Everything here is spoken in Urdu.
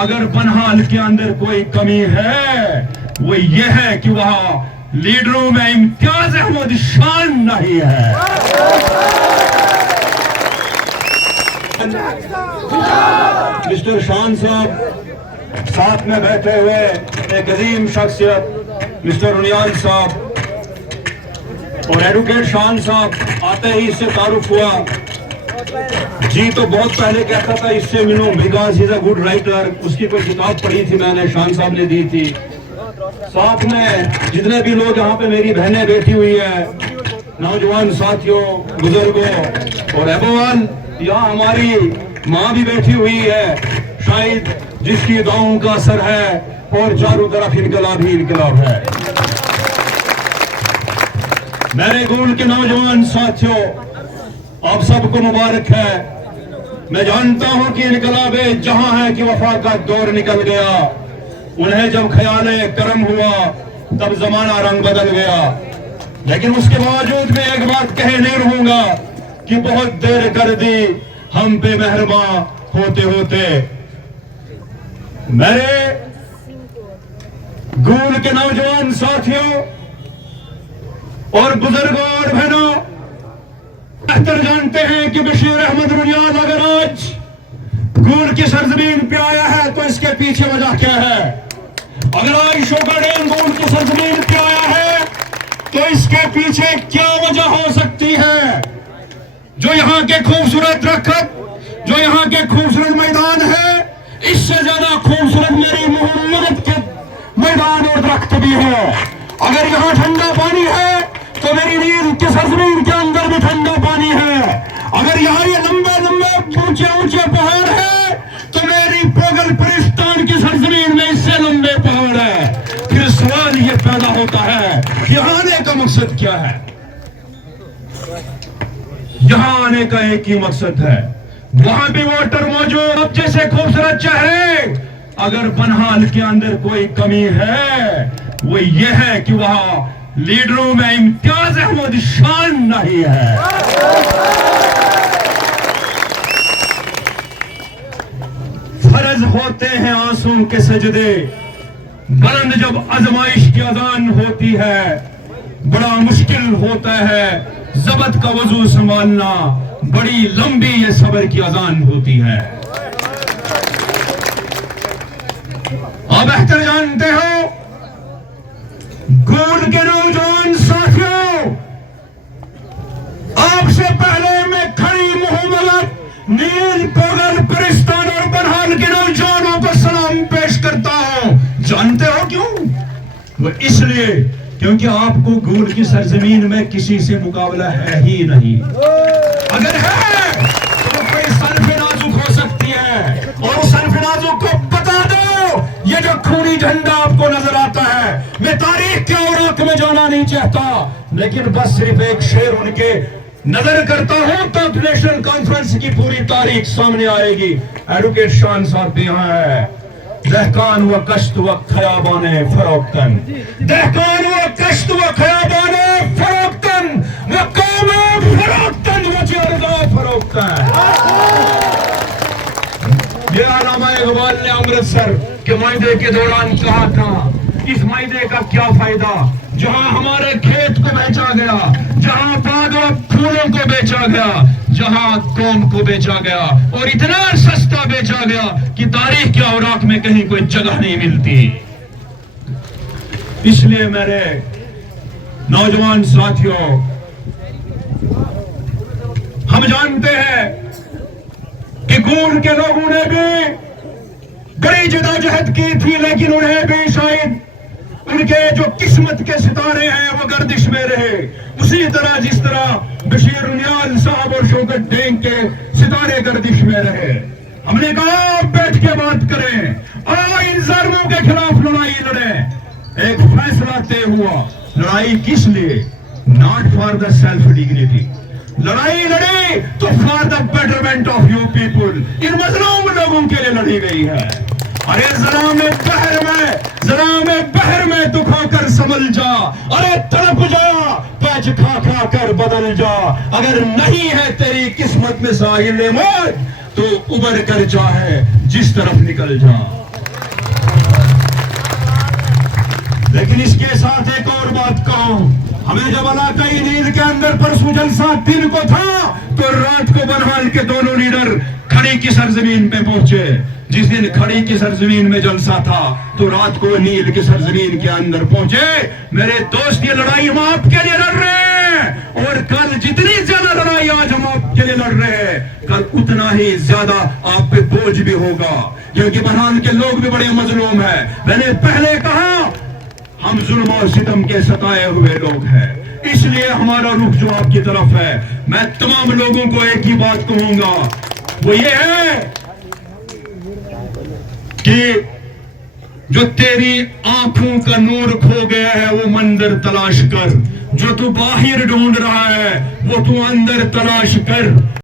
اگر بنحال کے اندر کوئی کمی ہے وہ یہ ہے کہ وہاں لیڈروں میں امتیاز احمد شان نہیں ہے. مسٹر شان صاحب ساتھ میں بیٹھے ہوئے ایک عظیم شخصیت مسٹر انیال صاحب اور ایڈوکیٹ شان صاحب آتے ہی اس سے تعارف ہوا. جی تو بہت پہلے کہتا تھا اس سے ملوں because he is a good writer. اس کی کوئی کتاب پڑھی تھی میں نے, شان صاحب نے دی تھی. ساتھ میں جتنے بھی لوگ یہاں پہ میری بہنیں بیٹھی ہوئی ہیں, نوجوان ساتھیوں, بزرگوں اور ابوال, یہاں ہماری ماں بھی بیٹھی ہوئی ہے شاید جس کی دعاؤں کا اثر ہے اور چاروں طرف انقلاب ہی انقلاب ہے. میرے گول کے نوجوان ساتھیوں, آپ سب کو مبارک ہے. میں جانتا ہوں کہ انقلاب جہاں ہے کہ وفا کا دور نکل گیا. انہیں جب خیال کرم ہوا تب زمانہ رنگ بدل گیا. لیکن اس کے باوجود میں ایک بات کہے نہیں رہوں گا کہ بہت دیر کر دی ہم پہ مہرباں ہوتے ہوتے. میرے گول کے نوجوان ساتھیوں اور بزرگوں اور بہنوں, بہتر جانتے ہیں کہ بشیر احمد رنیال اگر آج گول کی سرزمین پہ آیا ہے تو اس کے پیچھے وجہ کیا ہے. اگر آج شوکاڈین گول کی سرزمین پہ آیا ہے تو اس کے پیچھے کیا وجہ ہو سکتی ہے. جو یہاں کے خوبصورت درخت, جو یہاں کے خوبصورت میدان ہے, اس سے زیادہ خوبصورت میری محمد کے میدان اور درخت بھی ہے. اگر یہاں ٹھنڈا پانی ہے تو میری نیل کی سرزمین کے اندر بھی ٹھنڈا پانی ہے. اگر یہاں یہ لمبے لمبے اونچے اونچے پہاڑ ہیں تو میری پوگل پرستان کی سرزمین میں اس سے لمبے پہاڑ ہے. پھر سوال یہ پیدا ہوتا ہے یہاں آنے کا مقصد کیا ہے. یہاں آنے کا ایک ہی مقصد ہے, وہاں بھی واٹر موجود, اب جیسے خوبصورت چہرے. اگر بنحال کے اندر کوئی کمی ہے وہ یہ ہے کہ وہاں لیڈروں میں امتیاز احمد شان نہیں ہے. فرض ہوتے ہیں آنسوں کے سجدے, بلند جب آزمائش کی اذان ہوتی ہے. بڑا مشکل ہوتا ہے ضبط کا وضو سنبھالنا, بڑی لمبی یہ صبر کی اذان ہوتی ہے. آپ بہتر جانتے ہو گول کے نوجوان ساتھیوں, آپ سے پہلے میں کھڑی محمد نیل پوگل پرستان اور بنحال کے نوجوانوں کو سلام پیش کرتا ہوں. جانتے ہو کیوں؟ وہ اس لیے کیونکہ آپ کو گول کی سرزمین میں کسی سے مقابلہ ہے ہی نہیں. اگر ہے تو کوئی صنف نازک ہو سکتی ہے, اور اس صنف نازک کو بتا دو یہ جو خونی جھنڈا آپ کو نظر آتا ہے. میں تاریخ کے اوراق میں جانا نہیں چاہتا, لیکن بس صرف ایک شعر ان کے نظر کرتا ہوں تو نیشنل کانفرنس کی پوری تاریخ سامنے آئے گی. ایڈوکیٹ شان صاحب بھی یہاں ہے. دہقان و کشت و خیابان فروختن, دہقان و کشت و خیابان فروختن, و قوم فروختن و چرگا فروختن. یہ علامہ اقبال نے امرتسر کے معاہدے کے دوران کہا تھا. اس معاہدے کا کیا فائدہ جہاں ہمارے کھیت کو بیچا گیا, جہاں باغ و پھولوں کو بیچا گیا, جہاں قوم کو بیچا گیا, اور اتنا سستا بیچا گیا کہ تاریخ کے اوراق میں کہیں کوئی جگہ نہیں ملتی. اس لیے میرے نوجوان ساتھیوں, ہم جانتے ہیں کہ گول کے لوگوں نے بھی بڑی جدوجہد کی تھی, لیکن انہیں بھی شاید ان کے جو قسمت کے ستارے ہیں وہ گردش میں رہے, اسی طرح جس طرح بشیر انیال صاحب اور شوکت ڈینگ کے ستارے گردش میں رہے. ہم نے کہا آپ بیٹھ کے بات کریں, آؤ ان ظالموں کے خلاف لڑائی لڑیں. ایک فیصلہ طے ہوا, لڑائی کس لیے؟ Not for the self dignity. لڑائی لڑی تو for the betterment of you people, ان مظلوم لوگوں کے لیے لڑی گئی ہے. ارے ظلام بحر میں تو کھا کر سنبھل جا, ارے تڑپ جا پیچ کھا کھا کر بدل جا. اگر نہیں ہے تیری قسمت میں ساحل موت تو ابھر کر جا ہے جس طرف نکل جا. لیکن اس کے ساتھ ایک اور بات کہوں، ہمیں جب علاقائی نیل کے اندر پرسوں جلسہ دن کو تھا تو رات کو بنحال کے دونوں لیڈر کھڑی کی سرزمین پہ پہنچے. جس دن کھڑی کی سرزمین میں جلسہ تھا تو رات کو نیل کی سرزمین کے اندر پہنچے. میرے دوست، یہ لڑائی ہم آپ کے لیے لڑ رہے ہیں، اور کل جتنی زیادہ لڑائی آج ہم آپ کے لیے لڑ رہے ہیں، کل اتنا ہی زیادہ آپ پہ بوجھ بھی ہوگا، کیونکہ بنحال کے لوگ بھی بڑے مظلوم ہیں. میں نے پہلے کہا ہم ظلم اور ستم کے ستائے ہوئے لوگ ہیں، اس لیے ہمارا رخ جو آپ کی طرف ہے. میں تمام لوگوں کو ایک ہی بات کہوں گا، وہ یہ ہے کہ جو تیری آنکھوں کا نور کھو گیا ہے وہ منظر تلاش کر، جو تو باہر ڈھونڈ رہا ہے وہ تو اندر تلاش کر.